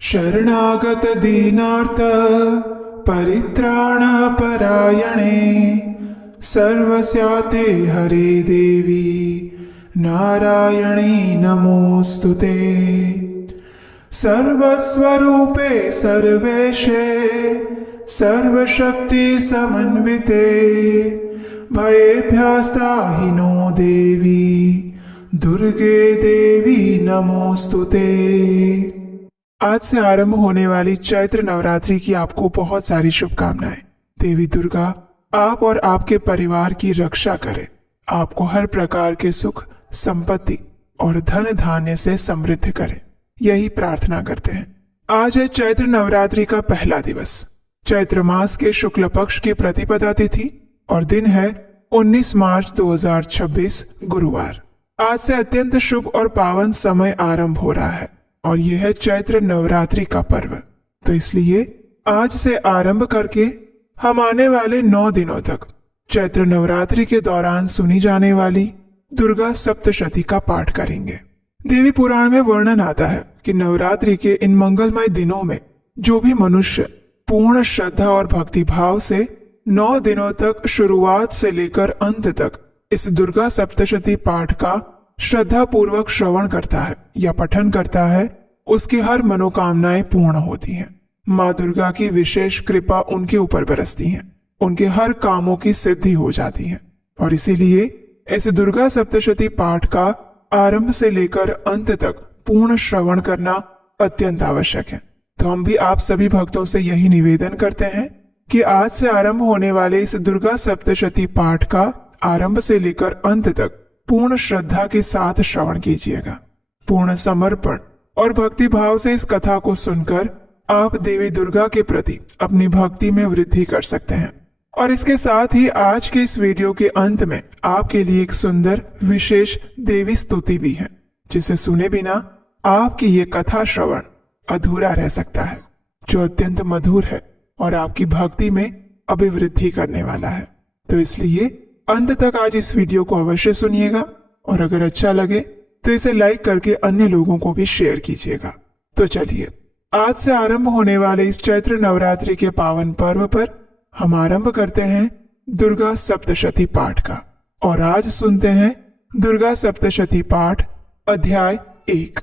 शरणागत दीनार्थ परित्राण परायणे सर्वस्याते हरे देवी नारायणी नमोस्तुते। सर्वस्वरूपे सर्वेशे सर्वशक्ति समन्विते भयेभ्यस्त्राहि नो देवी दुर्गे देवी नमोस्तुते। आज से आरंभ होने वाली चैत्र नवरात्रि की आपको बहुत सारी शुभकामनाएं। देवी दुर्गा आप और आपके परिवार की रक्षा करे, आपको हर प्रकार के सुख संपत्ति और धन धान्य से समृद्ध करे, यही प्रार्थना करते हैं। आज है चैत्र नवरात्रि का पहला दिवस। चैत्र मास के शुक्ल पक्ष की प्रतिपदा तिथि और दिन है 19 मार्च 2026 गुरुवार। आज से अत्यंत शुभ और पावन समय आरंभ हो रहा है और यह है चैत्र नवरात्रि का पर्व। तो इसलिए आज से आरंभ करके हम आने वाले 9 दिनों तक चैत्र नवरात्रि के दौरान सुनी जाने वाली दुर्गा सप्तशती का पाठ करेंगे। देवी पुराण में वर्णन आता है कि नवरात्रि के इन मंगलमय दिनों में जो भी मनुष्य पूर्ण श्रद्धा और भक्ति भाव से 9 दिनों तक शुरुआत से लेकर अंत तक इस दुर्गा सप्तशती पाठ का श्रद्धा पूर्वक श्रवण करता है या पठन करता है, उसकी हर मनोकामनाएं पूर्ण होती हैं। माँ दुर्गा की विशेष कृपा उनके ऊपर बरसती है, उनके हर कामों की सिद्धि हो जाती है और इसीलिए इस दुर्गा सप्तशती पाठ का आरंभ से लेकर अंत तक पूर्ण श्रवण करना अत्यंत आवश्यक है। तो हम भी आप सभी भक्तों से यही निवेदन करते हैं कि आज से आरंभ होने वाले इस दुर्गा सप्तशती पाठ का आरंभ से लेकर अंत तक पूर्ण श्रद्धा के साथ श्रवण कीजिएगा। पूर्ण समर्पण और भक्ति भाव से इस कथा को सुनकर आप देवी दुर्गा के प्रति अपनी भक्ति में वृद्धि कर सकते हैं। और इसके साथ ही आज के इस वीडियो के अंत में आपके लिए एक सुंदर विशेष देवी स्तुति भी है, जिसे सुने बिना आपकी ये कथा श्रवण अधूरा रह सकता है, जो अत्यंत मधुर है और आपकी भक्ति में अभिवृद्धि करने वाला है। तो इसलिए अंत तक आज इस वीडियो को अवश्य सुनिएगा और अगर अच्छा लगे तो इसे लाइक करके अन्य लोगों को भी शेयर कीजिएगा। तो चलिए आज से आरंभ होने वाले इस चैत्र नवरात्रि के पावन पर्व पर हम आरंभ करते हैं दुर्गा सप्तशती पाठ का। और आज सुनते हैं दुर्गा सप्तशती पाठ अध्याय 1।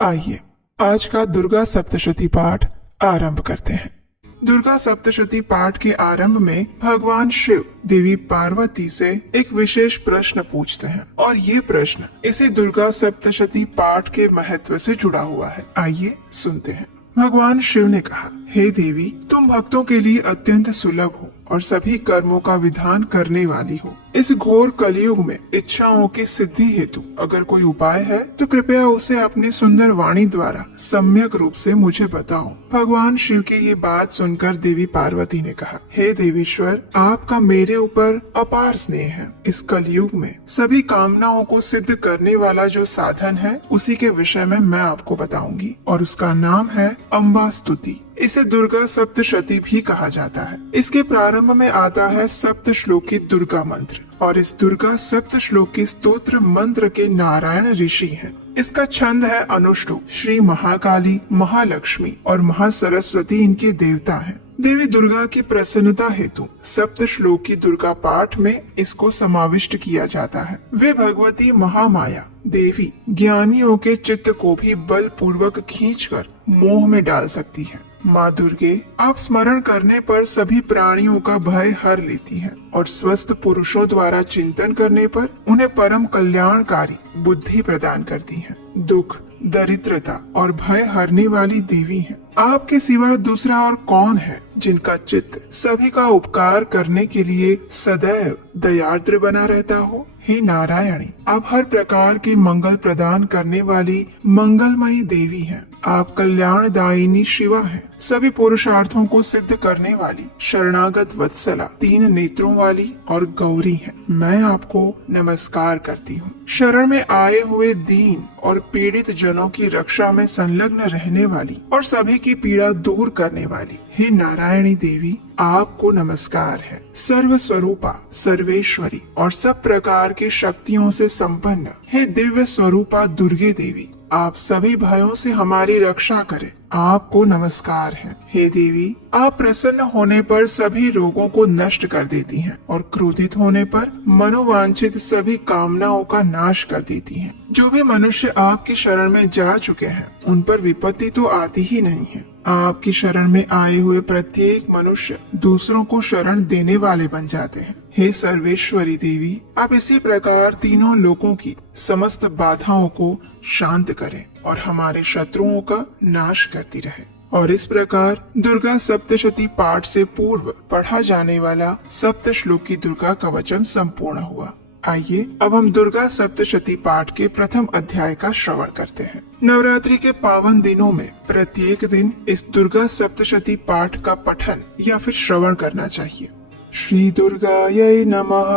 आइए आज का दुर्गा सप्तशती पाठ आरंभ करते हैं। दुर्गा सप्तशती पाठ के आरंभ में भगवान शिव देवी पार्वती से एक विशेष प्रश्न पूछते हैं और ये प्रश्न इसी दुर्गा सप्तशती पाठ के महत्व से जुड़ा हुआ है। आइए सुनते हैं। भगवान शिव ने कहा, हे देवी, तुम भक्तों के लिए अत्यंत सुलभ हो और सभी कर्मों का विधान करने वाली हो। इस घोर कलयुग में इच्छाओं की सिद्धि हेतु अगर कोई उपाय है तो कृपया उसे अपनी सुंदर वाणी द्वारा सम्यक रूप से मुझे बताओ। भगवान शिव की ये बात सुनकर देवी पार्वती ने कहा, हे देवीश्वर, आपका मेरे ऊपर अपार स्नेह है। इस कलयुग में सभी कामनाओं को सिद्ध करने वाला जो साधन है उसी के विषय में मैं आपको बताऊंगी और उसका नाम है अम्बा स्तुति। इसे दुर्गा सप्तशती भी कहा जाता है। इसके प्रारंभ में आता है सप्त श्लोकी दुर्गा मंत्र और इस दुर्गा सप्त श्लोकी स्तोत्र मंत्र के नारायण ऋषि हैं। इसका छंद है अनुष्टुप। श्री महाकाली, महालक्ष्मी और महासरस्वती इनके देवता हैं। देवी दुर्गा की प्रसन्नता हेतु सप्त श्लोकी दुर्गा पाठ में इसको समाविष्ट किया जाता है। वे भगवती महामाया देवी ज्ञानियों के चित्त को भी बल पूर्वक खींचकर मोह में डाल सकती है। माँ दुर्गे आप स्मरण करने पर सभी प्राणियों का भय हर लेती हैं और स्वस्थ पुरुषों द्वारा चिंतन करने पर उन्हें परम कल्याणकारी बुद्धि प्रदान करती हैं। दुख, दरिद्रता और भय हरने वाली देवी हैं। आपके सिवा दूसरा और कौन है जिनका चित्त सभी का उपकार करने के लिए सदैव दयार्द्र बना रहता हो। हे नारायणी, आप हर प्रकार के मंगल प्रदान करने वाली मंगलमयी देवी हैं। आप कल्याणदायिनी शिवा हैं। सभी पुरुषार्थों को सिद्ध करने वाली शरणागत वत्सला, 3 नेत्रों वाली और गौरी हैं। मैं आपको नमस्कार करती हूँ। शरण में आए हुए दीन और पीड़ित जनों की रक्षा में संलग्न रहने वाली और सभी की पीड़ा दूर करने वाली हे नारायणी देवी, आपको नमस्कार है। सर्व स्वरूपा, सर्वेश्वरी और सब प्रकार की शक्तियों से संपन्न हे दिव्य स्वरूपा दुर्गे देवी, आप सभी भयों से हमारी रक्षा करें। आपको नमस्कार है। हे देवी, आप प्रसन्न होने पर सभी रोगों को नष्ट कर देती हैं और क्रोधित होने पर मनोवांछित सभी कामनाओं का नाश कर देती हैं। जो भी मनुष्य आपकी शरण में जा चुके हैं उन पर विपत्ति तो आती ही नहीं है। आपकी शरण में आए हुए प्रत्येक मनुष्य दूसरों को शरण देने वाले बन जाते हैं। हे सर्वेश्वरी देवी, आप इसी प्रकार तीनों लोकों की समस्त बाधाओं को शांत करें और हमारे शत्रुओं का नाश करती रहे। और इस प्रकार दुर्गा सप्तशती पाठ से पूर्व पढ़ा जाने वाला सप्तश्लोकी दुर्गा कवचम संपूर्ण हुआ। आइए अब हम दुर्गा सप्तशती पाठ के प्रथम अध्याय का श्रवण करते हैं। नवरात्रि के पावन दिनों में प्रत्येक दिन इस दुर्गा सप्तशती पाठ का पठन या फिर श्रवण करना चाहिए। श्री दुर्गायै नमः।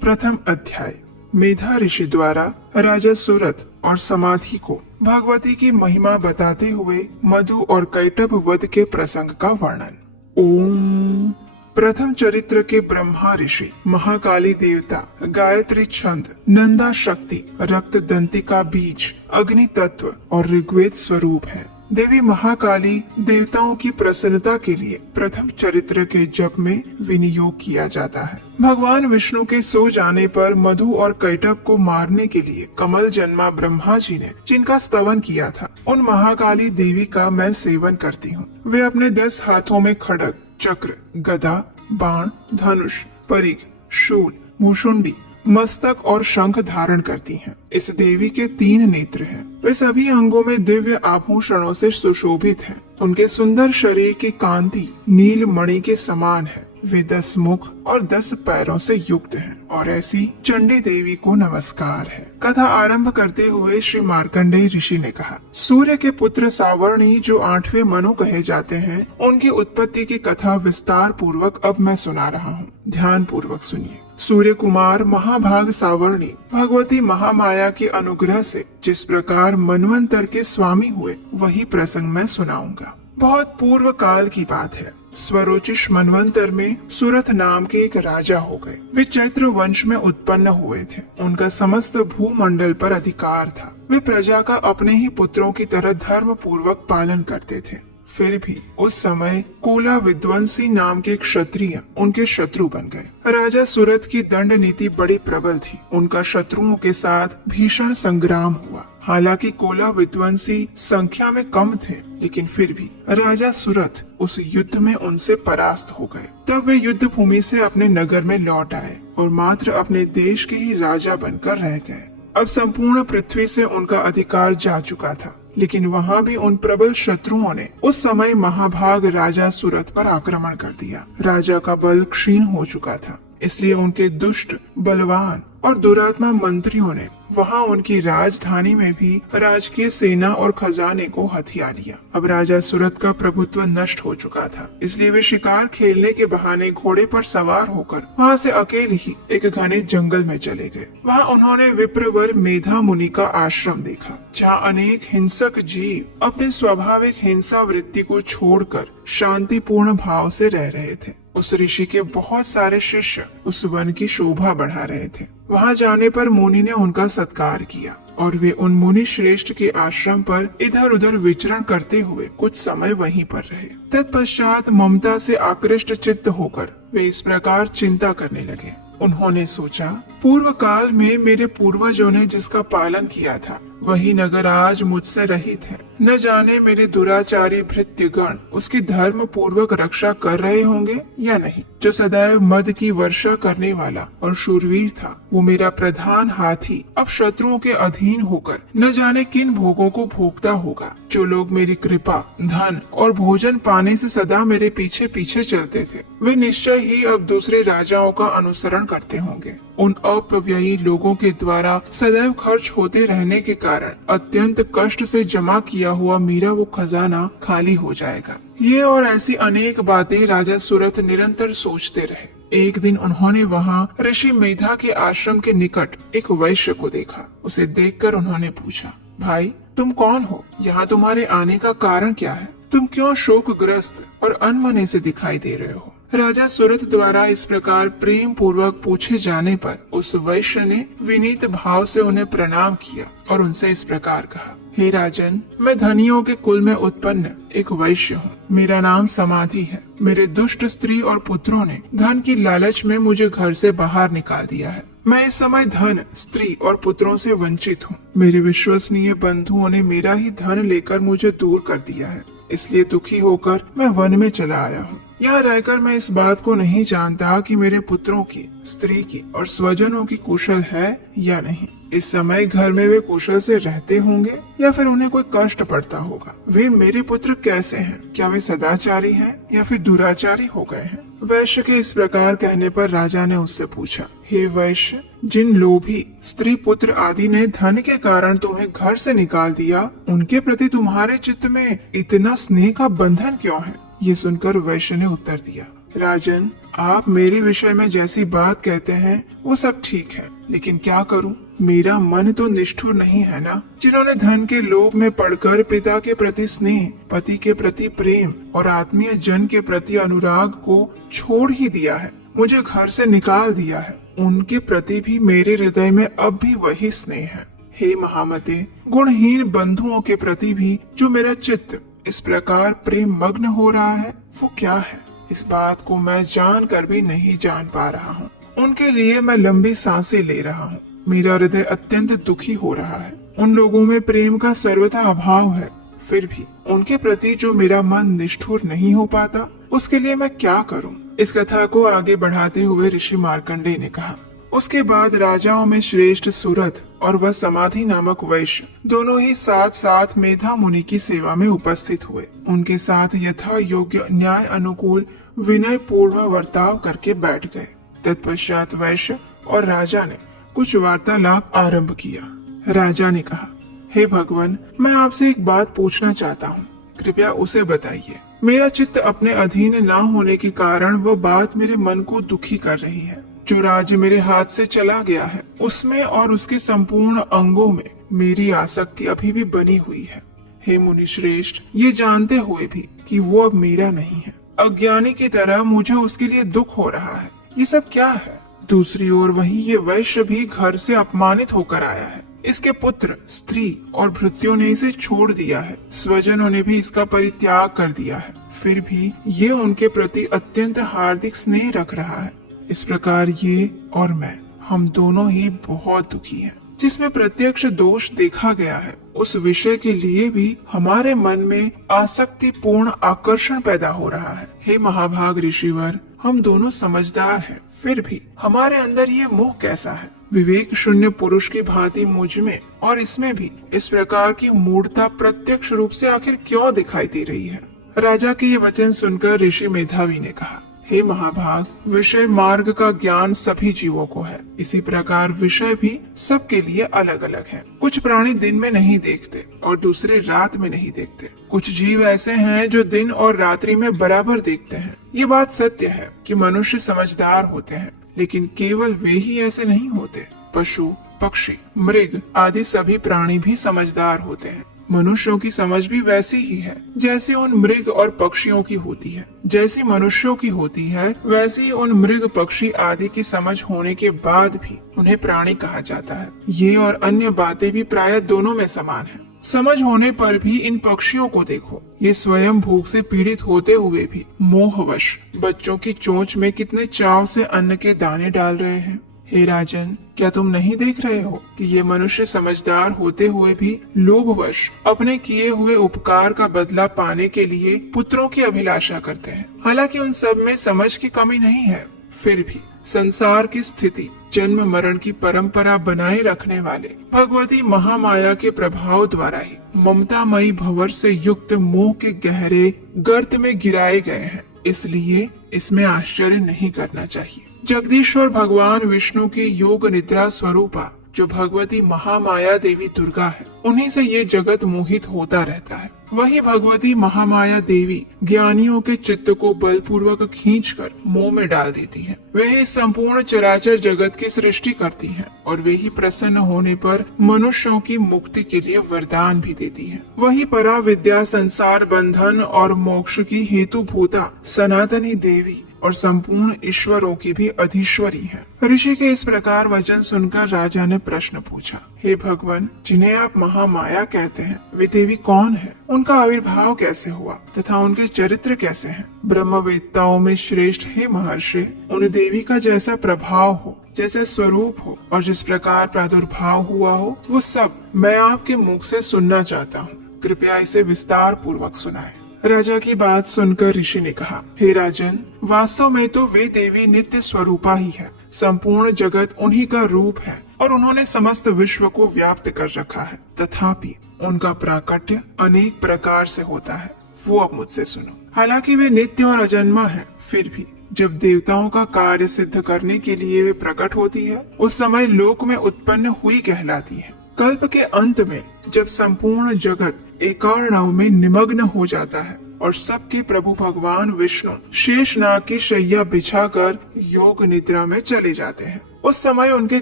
प्रथम अध्याय। मेधा ऋषि द्वारा राजा सूरत और समाधि को भगवती की महिमा बताते हुए मधु और कैटभ वध के प्रसंग का वर्णन। ओम। प्रथम चरित्र के ब्रह्मा ऋषि, महाकाली देवता, गायत्री छंद, नंदा शक्ति, रक्त दंतिका बीज, अग्नि तत्व और ऋग्वेद स्वरूप है। देवी महाकाली देवताओं की प्रसन्नता के लिए प्रथम चरित्र के जप में विनियोग किया जाता है। भगवान विष्णु के सो जाने पर मधु और कैटभ को मारने के लिए कमल जन्मा ब्रह्मा जी ने जिनका स्तवन किया था, उन महाकाली देवी का मैं सेवन करती हूँ। वे अपने 10 हाथों में खड्ग, चक्र, गदा, बाण, धनुष, परिघ, शूल, मुशुंडी, मस्तक और शंख धारण करती हैं। इस देवी के 3 नेत्र हैं। वे सभी अंगों में दिव्य आभूषणों से सुशोभित हैं। उनके सुंदर शरीर की कांति नील मणि के समान है। वे 10 मुख और 10 पैरों से युक्त हैं और ऐसी चंडी देवी को नमस्कार है। कथा आरंभ करते हुए श्री मार्कंडेय ऋषि ने कहा, सूर्य के पुत्र सावर्णी जो 8वें मनु कहे जाते हैं, उनकी उत्पत्ति की कथा विस्तार पूर्वक अब मैं सुना रहा हूँ। ध्यान पूर्वक सुनिए। सूर्य कुमार महाभाग सावर्णी भगवती महामाया के अनुग्रह से जिस प्रकार मनवंतर के स्वामी हुए, वही प्रसंग मैं सुनाऊंगा। बहुत पूर्व काल की बात है। स्वरोचिष मनवंतर में सूरत नाम के एक राजा हो गए। वे चैत्र वंश में उत्पन्न हुए थे। उनका समस्त भूमंडल पर अधिकार था। वे प्रजा का अपने ही पुत्रों की तरह धर्म पूर्वक पालन करते थे। फिर भी उस समय कोला विद्वंसी नाम के क्षत्रिय उनके शत्रु बन गए। राजा सूरत की दंड नीति बड़ी प्रबल थी। उनका शत्रुओं के साथ भीषण संग्राम हुआ। हालांकि कोला विद्वंसी संख्या में कम थे, लेकिन फिर भी राजा सूरत उस युद्ध में उनसे परास्त हो गए। तब वे युद्ध भूमि से अपने नगर में लौट आए और मात्र अपने देश के ही राजा बनकर रह गए। अब संपूर्ण पृथ्वी से उनका अधिकार जा चुका था, लेकिन वहाँ भी उन प्रबल शत्रुओं ने उस समय महाभाग राजा सूरत पर आक्रमण कर दिया। राजा का बल क्षीण हो चुका था, इसलिए उनके दुष्ट, बलवान और दुरात्मा मंत्रियों ने वहाँ उनकी राजधानी में भी राजकीय सेना और खजाने को हथिया लिया। अब राजा सूरत का प्रभुत्व नष्ट हो चुका था, इसलिए वे शिकार खेलने के बहाने घोड़े पर सवार होकर वहाँ से अकेले ही एक घने जंगल में चले गए। वहाँ उन्होंने विप्रवर मेधा मुनि का आश्रम देखा, जहाँ अनेक हिंसक जीव अपने स्वाभाविक हिंसा वृत्ति को छोड़कर शांतिपूर्ण भाव से रह रहे थे। उस ऋषि के बहुत सारे शिष्य उस वन की शोभा बढ़ा रहे थे। वहां जाने पर मुनि ने उनका सत्कार किया और वे उन मुनि श्रेष्ठ के आश्रम पर इधर उधर विचरण करते हुए कुछ समय वहीं पर रहे। तत्पश्चात ममता से आकृष्ट चित्त होकर वे इस प्रकार चिंता करने लगे। उन्होंने सोचा, पूर्व काल में मेरे पूर्वजों ने जिसका पालन किया था, वही नगर आज मुझसे रहित है। न जाने मेरे दुराचारी भृत्यगण उसकी धर्म पूर्वक रक्षा कर रहे होंगे या नहीं। जो सदैव मद की वर्षा करने वाला और शूरवीर था, वो मेरा प्रधान हाथी अब शत्रुओं के अधीन होकर न जाने किन भोगों को भोगता होगा। जो लोग मेरी कृपा, धन और भोजन पाने से सदा मेरे पीछे पीछे चलते थे, वे निश्चय ही अब दूसरे राजाओं का अनुसरण करते होंगे। उन अपव्ययी लोगों के द्वारा सदैव खर्च होते रहने के कारण अत्यंत कष्ट से जमा किया हुआ मेरा वो खजाना खाली हो जाएगा। ये और ऐसी अनेक बातें राजा सूरत निरंतर सोचते रहे। एक दिन उन्होंने वहाँ ऋषि मेधा के आश्रम के निकट एक वैश्य को देखा। उसे देखकर उन्होंने पूछा, भाई तुम कौन हो? यहाँ तुम्हारे आने का कारण क्या है? तुम क्यों शोकग्रस्त और अनमने से दिखाई दे रहे हो? राजा सुरथ द्वारा इस प्रकार प्रेम पूर्वक पूछे जाने पर उस वैश्य ने विनीत भाव से उन्हें प्रणाम किया और उनसे इस प्रकार कहा, हे राजन, मैं धनियों के कुल में उत्पन्न एक वैश्य हूँ। मेरा नाम समाधि है। मेरे दुष्ट स्त्री और पुत्रों ने धन की लालच में मुझे घर से बाहर निकाल दिया है। मैं इस समय धन, स्त्री और पुत्रों से वंचित हूँ। मेरे विश्वसनीय बंधुओं ने मेरा ही धन लेकर मुझे दूर कर दिया है, इसलिए दुखी होकर मैं वन में चला आया हूँ। यहाँ रहकर मैं इस बात को नहीं जानता कि मेरे पुत्रों की, स्त्री की और स्वजनों की कुशल है या नहीं। इस समय घर में वे कुशल से रहते होंगे या फिर उन्हें कोई कष्ट पड़ता होगा। वे मेरे पुत्र कैसे हैं? क्या वे सदाचारी हैं या फिर दुराचारी हो गए हैं? वैश्य के इस प्रकार कहने पर राजा ने उससे पूछा, हे वैश्य, जिन लोभी स्त्री पुत्र आदि ने धन के कारण तुम्हें घर से निकाल दिया, उनके प्रति तुम्हारे चित्त में इतना स्नेह का बंधन क्यों है? ये सुनकर वैश्य ने उत्तर दिया, राजन, आप मेरे विषय में जैसी बात कहते हैं वो सब ठीक है, लेकिन क्या करूं? मेरा मन तो निष्ठुर नहीं है ना। जिन्होंने धन के लोभ में पड़कर पिता के प्रति स्नेह, पति के प्रति प्रेम और आत्मीय जन के प्रति अनुराग को छोड़ ही दिया है, मुझे घर से निकाल दिया है, उनके प्रति भी मेरे हृदय में अब भी वही स्नेह है। हे महामते, गुणहीन बंधुओं के प्रति भी जो मेरा चित्त इस प्रकार प्रेम मग्न हो रहा है, वो क्या है? इस बात को मैं जानकर भी नहीं जान पा रहा हूँ। उनके लिए मैं लंबी सांसें ले रहा हूँ। मेरा हृदय अत्यंत दुखी हो रहा है। उन लोगों में प्रेम का सर्वथा अभाव है, फिर भी उनके प्रति जो मेरा मन निष्ठुर नहीं हो पाता, उसके लिए मैं क्या करूँ? इस कथा को आगे बढ़ाते हुए ऋषि मार्कंडेय ने कहा, उसके बाद राजाओं में श्रेष्ठ सुरथ और वह समाधि नामक वैश्य दोनों ही साथ साथ मेधा मुनि की सेवा में उपस्थित हुए। उनके साथ यथा योग्य न्याय अनुकूल विनय पूर्ण वर्ताव करके बैठ गए। तत्पश्चात वैश्य और राजा ने कुछ वार्तालाप आरंभ किया। राजा ने कहा, हे भगवान, मैं आपसे एक बात पूछना चाहता हूँ, कृपया उसे बताइए। मेरा चित्त अपने अधीन न होने के कारण वह बात मेरे मन को दुखी कर रही है। जो राज्य मेरे हाथ से चला गया है, उसमें और उसके संपूर्ण अंगों में मेरी आसक्ति अभी भी बनी हुई है। हे मुनि श्रेष्ठ, ये जानते हुए भी कि वो अब मेरा नहीं है, अज्ञानी की तरह मुझे उसके लिए दुख हो रहा है। ये सब क्या है? दूसरी ओर वही ये वैश्य भी घर से अपमानित होकर आया है। इसके पुत्र, स्त्री और भृत्यों ने इसे छोड़ दिया है। स्वजनों ने भी इसका परित्याग कर दिया है, फिर भी ये उनके प्रति अत्यंत हार्दिक स्नेह रख रहा है। इस प्रकार ये और मैं, हम दोनों ही बहुत दुखी हैं। जिसमें प्रत्यक्ष दोष देखा गया है, उस विषय के लिए भी हमारे मन में आसक्ति पूर्ण आकर्षण पैदा हो रहा है। हे महाभाग ऋषिवर, हम दोनों समझदार हैं, फिर भी हमारे अंदर ये मोह कैसा है? विवेक शून्य पुरुष की भांति मुझ में और इसमें भी इस प्रकार की मूढ़ता प्रत्यक्ष रूप से आखिर क्यों दिखाई दे रही है? राजा के ये वचन सुनकर ऋषि मेधावी ने कहा, हे महाभाग, विषय मार्ग का ज्ञान सभी जीवों को है। इसी प्रकार विषय भी सबके लिए अलग अलग है। कुछ प्राणी दिन में नहीं देखते और दूसरे रात में नहीं देखते। कुछ जीव ऐसे हैं जो दिन और रात्रि में बराबर देखते हैं। ये बात सत्य है कि मनुष्य समझदार होते हैं, लेकिन केवल वे ही ऐसे नहीं होते। पशु, पक्षी, मृग आदि सभी प्राणी भी समझदार होते हैं। मनुष्यों की समझ भी वैसी ही है जैसी उन मृग और पक्षियों की होती है। जैसी मनुष्यों की होती है, वैसी उन मृग, पक्षी आदि की समझ होने के बाद भी उन्हें प्राणी कहा जाता है। ये और अन्य बातें भी प्रायः दोनों में समान है। समझ होने पर भी इन पक्षियों को देखो, ये स्वयं भूख से पीड़ित होते हुए भी मोहवश बच्चों की चोंच में कितने चाव से अन्न के दाने डाल रहे हैं। हे राजन, क्या तुम नहीं देख रहे हो कि ये मनुष्य समझदार होते हुए भी लोभवश अपने किए हुए उपकार का बदला पाने के लिए पुत्रों की अभिलाषा करते हैं। हालांकि उन सब में समझ की कमी नहीं है, फिर भी संसार की स्थिति, जन्म मरण की परंपरा बनाए रखने वाले भगवती महामाया के प्रभाव द्वारा ही ममतामयी भंवर से युक्त मोह के गहरे गर्त में गिराए गए हैं। इसलिए इसमें आश्चर्य नहीं करना चाहिए। जगदीश्वर भगवान विष्णु की योग निद्रा स्वरूपा जो भगवती महामाया देवी दुर्गा है, उन्हीं से ये जगत मोहित होता रहता है। वही भगवती महामाया देवी ज्ञानियों के चित्त को बलपूर्वक खींचकर मोह में डाल देती है। वे ही संपूर्ण चराचर जगत की सृष्टि करती हैं और वे ही प्रसन्न होने पर मनुष्यों की मुक्ति के लिए वरदान भी देती है। वही परा विद्या संसार बंधन और मोक्ष की हेतु भूता सनातनी देवी और संपूर्ण ईश्वरों की भी अधीश्वरी है। ऋषि के इस प्रकार वचन सुनकर राजा ने प्रश्न पूछा, हे भगवान, जिन्हें आप महामाया कहते हैं, वे देवी कौन है? उनका आविर्भाव कैसे हुआ तथा उनके चरित्र कैसे हैं? ब्रह्मवेत्ताओं में श्रेष्ठ हे महर्षि, उन देवी का जैसा प्रभाव हो, जैसा स्वरूप हो और जिस प्रकार प्रादुर्भाव हुआ हो, वो सब मैं आपके मुख से सुनना चाहता हूँ। कृपया इसे विस्तार पूर्वक सुनाएं। राजा की बात सुनकर ऋषि ने कहा, हे राजन, वास्तव में तो वे देवी नित्य स्वरूपा ही है। संपूर्ण जगत उन्हीं का रूप है और उन्होंने समस्त विश्व को व्याप्त कर रखा है। तथापि उनका प्राकट्य अनेक प्रकार से होता है, वो अब मुझसे सुनो। हालांकि वे नित्य और अजन्मा है, फिर भी जब देवताओं का कार्य सिद्ध करने के लिए वे प्रकट होती है, उस समय लोक में उत्पन्न हुई कहलाती है। कल्प के अंत में जब संपूर्ण जगत एकार्णव में निमग्न हो जाता है और सबके प्रभु भगवान विष्णु शेषनाग की शैया बिछाकर योग निद्रा में चले जाते हैं, उस समय उनके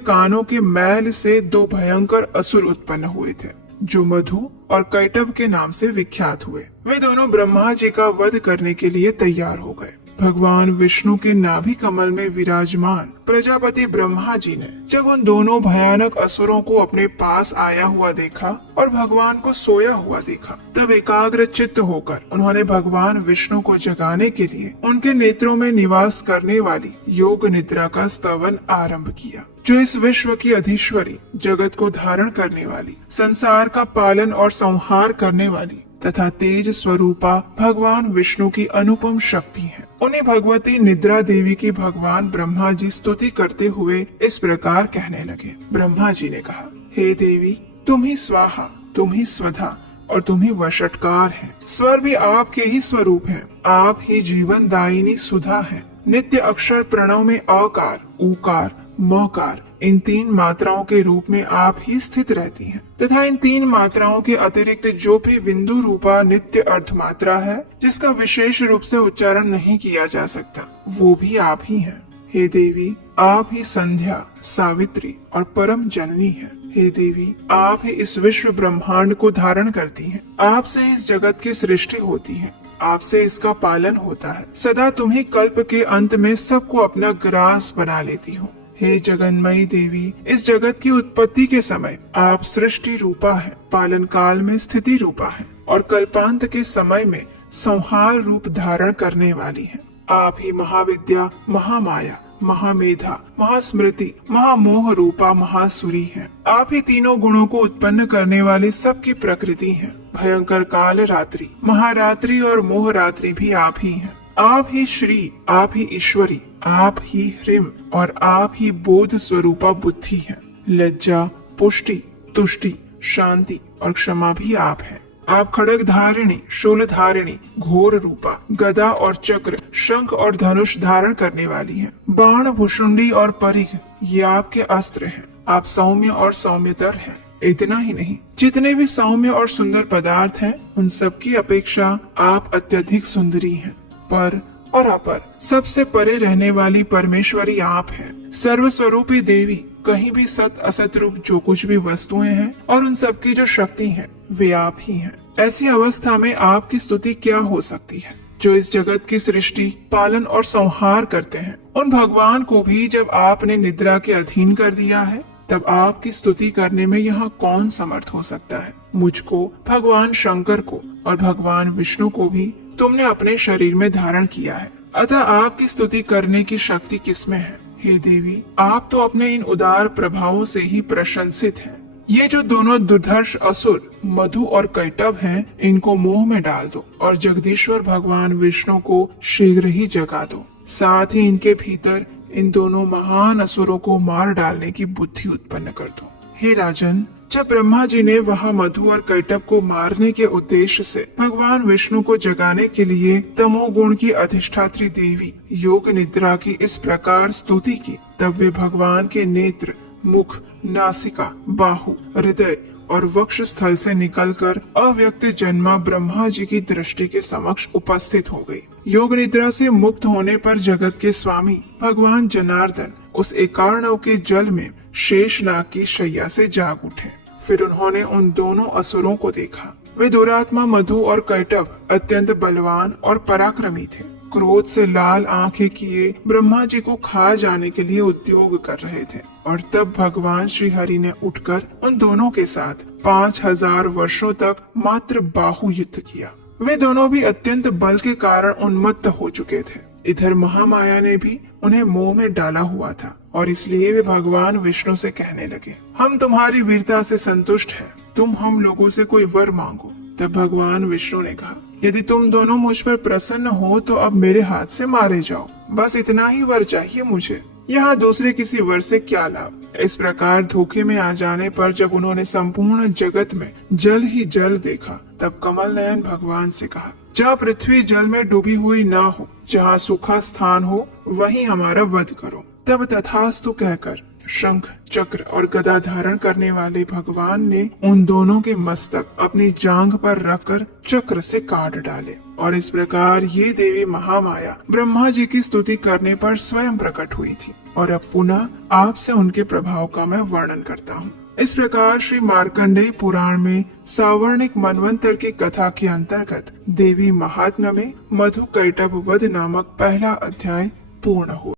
कानों के मैल से दो भयंकर असुर उत्पन्न हुए थे, जो मधु और कैटभ के नाम से विख्यात हुए। वे दोनों ब्रह्मा जी का वध करने के लिए तैयार हो गए। भगवान विष्णु के नाभि कमल में विराजमान प्रजापति ब्रह्मा जी ने जब उन दोनों भयानक असुरों को अपने पास आया हुआ देखा और भगवान को सोया हुआ देखा, तब एकाग्र चित्त होकर उन्होंने भगवान विष्णु को जगाने के लिए उनके नेत्रों में निवास करने वाली योग निद्रा का स्तवन आरंभ किया, जो इस विश्व की अधीश्वरी, जगत को धारण करने वाली, संसार का पालन और संहार करने वाली तथा तेज स्वरूपा भगवान विष्णु की अनुपम शक्ति है। उन्हें भगवती निद्रा देवी की भगवान ब्रह्मा जी स्तुति करते हुए इस प्रकार कहने लगे। ब्रह्मा जी ने कहा, हे देवी, तुम ही स्वाहा, तुम ही स्वधा और तुम ही वषटकार हैं। स्वर भी आपके ही स्वरूप हैं। आप ही जीवन दायिनी सुधा हैं। नित्य अक्षर प्रणव में अकार, उकार, मकार, इन तीन मात्राओं के रूप में आप ही स्थित रहती हैं तथा इन तीन मात्राओं के अतिरिक्त जो भी बिंदु रूपा नित्य अर्थ मात्रा है, जिसका विशेष रूप से उच्चारण नहीं किया जा सकता, वो भी आप ही हैं। हे देवी, आप ही संध्या, सावित्री और परम जननी हैं। हे देवी, आप ही इस विश्व ब्रह्मांड को धारण करती हैं। आपसे इस जगत की सृष्टि होती है, आपसे इसका पालन होता है। सदा तुम्ही कल्प के अंत में सबको अपना ग्रास बना लेती हो। हे जगन्मयी देवी, इस जगत की उत्पत्ति के समय आप सृष्टि रूपा है, पालन काल में स्थिति रूपा है और कल्पांत के समय में संहार रूप धारण करने वाली हैं। आप ही महाविद्या, महामाया, महामेधा, महास्मृति, महामोह रूपा महासुरी हैं। आप ही तीनों गुणों को उत्पन्न करने वाली सबकी प्रकृति हैं। भयंकर काल रात्रि, महारात्रि और मोह रात्रि भी आप ही हैं। आप ही श्री, आप ही ईश्वरी, आप ही ह्रीम और आप ही बोध स्वरूपा बुद्धि हैं। लज्जा, पुष्टि, तुष्टि, शांति और क्षमा भी आप हैं। आप खड्ग धारिणी, शूल धारिणी, घोर रूपा, गदा और चक्र, शंख और धनुष धारण करने वाली हैं। बाण, भुषुंडी और परिघ, ये आपके अस्त्र हैं। आप सौम्य और सौम्यतर हैं। इतना ही नहीं, जितने भी सौम्य और सुंदर पदार्थ हैं, उन सबकी अपेक्षा आप अत्यधिक सुंदरी हैं। पर और अपर, सबसे परे रहने वाली परमेश्वरी आप हैं। सर्वस्वरूपी देवी, कहीं भी सत असत रूप जो कुछ भी वस्तुएं हैं और उन सबकी जो शक्ति है, वे आप ही हैं। ऐसी अवस्था में आपकी स्तुति क्या हो सकती है? जो इस जगत की सृष्टि, पालन और संहार करते हैं, उन भगवान को भी जब आपने निद्रा के अधीन कर दिया है, तब आपकी स्तुति करने में यहाँ कौन समर्थ हो सकता है? मुझको, भगवान शंकर को और भगवान विष्णु को भी तुमने अपने शरीर में धारण किया है, अतः आपकी स्तुति करने की शक्ति किसमें है? हे देवी, आप तो अपने इन उदार प्रभावों से ही प्रशंसित हैं। ये जो दोनों दुर्धर्ष असुर मधु और कैटभ हैं, इनको मोह में डाल दो और जगदीश्वर भगवान विष्णु को शीघ्र ही जगा दो। साथ ही इनके भीतर इन दोनों महान असुरों को मार डालने की बुद्धि उत्पन्न कर दो। हे राजन, जब ब्रह्मा जी ने वहाँ मधु और कैटभ को मारने के उद्देश्य से भगवान विष्णु को जगाने के लिए तमोगुण की अधिष्ठात्री देवी योग निद्रा की इस प्रकार स्तुति की, तब वे भगवान के नेत्र, मुख, नासिका, बाहु, हृदय और वक्ष स्थल से निकलकर अव्यक्त जन्मा ब्रह्मा जी की दृष्टि के समक्ष उपस्थित हो गई। योग निद्रा से मुक्त होने पर जगत के स्वामी भगवान जनार्दन उस एकार्णव के जल में शेषनाग की शैया से जाग उठे। फिर उन्होंने उन दोनों असुरों को देखा। वे दुरात्मा मधु और कैटभ अत्यंत बलवान और पराक्रमी थे। क्रोध से लाल आंखें किए ब्रह्मा जी को खा जाने के लिए उद्योग कर रहे थे। और तब भगवान श्री हरि ने उठकर उन दोनों के साथ 5000 वर्षों तक मात्र बाहु युद्ध किया। वे दोनों भी अत्यंत बल के कारण उन्मत्त हो चुके थे। इधर महामाया ने भी उन्हें मोह में डाला हुआ था और इसलिए वे भगवान विष्णु से कहने लगे, हम तुम्हारी वीरता से संतुष्ट हैं, तुम हम लोगों से कोई वर मांगो। तब भगवान विष्णु ने कहा, यदि तुम दोनों मुझ पर प्रसन्न हो तो अब मेरे हाथ से मारे जाओ, बस इतना ही वर चाहिए मुझे, यहाँ दूसरे किसी वर से क्या लाभ। इस प्रकार धोखे में आ जाने पर जब उन्होंने संपूर्ण जगत में जल ही जल देखा, तब कमल नयन भगवान से कहा, जहाँ पृथ्वी जल में डूबी हुई ना हो, जहाँ सूखा स्थान हो, वहीं हमारा वध करो। तब तथास्तु कहकर शंख चक्र और गदा धारण करने वाले भगवान ने उन दोनों के मस्तक अपनी जांघ पर रखकर चक्र से काट डाले। और इस प्रकार ये देवी महामाया ब्रह्मा जी की स्तुति करने पर स्वयं प्रकट हुई थी। और अब पुनः आपसे उनके प्रभाव का मैं वर्णन करता हूँ। इस प्रकार श्री मार्कंडेय पुराण में सावर्णिक मनवंतर की कथा के अंतर्गत देवी महात्म्य में मधु कैटभ वध नामक पहला अध्याय पूर्ण हुआ।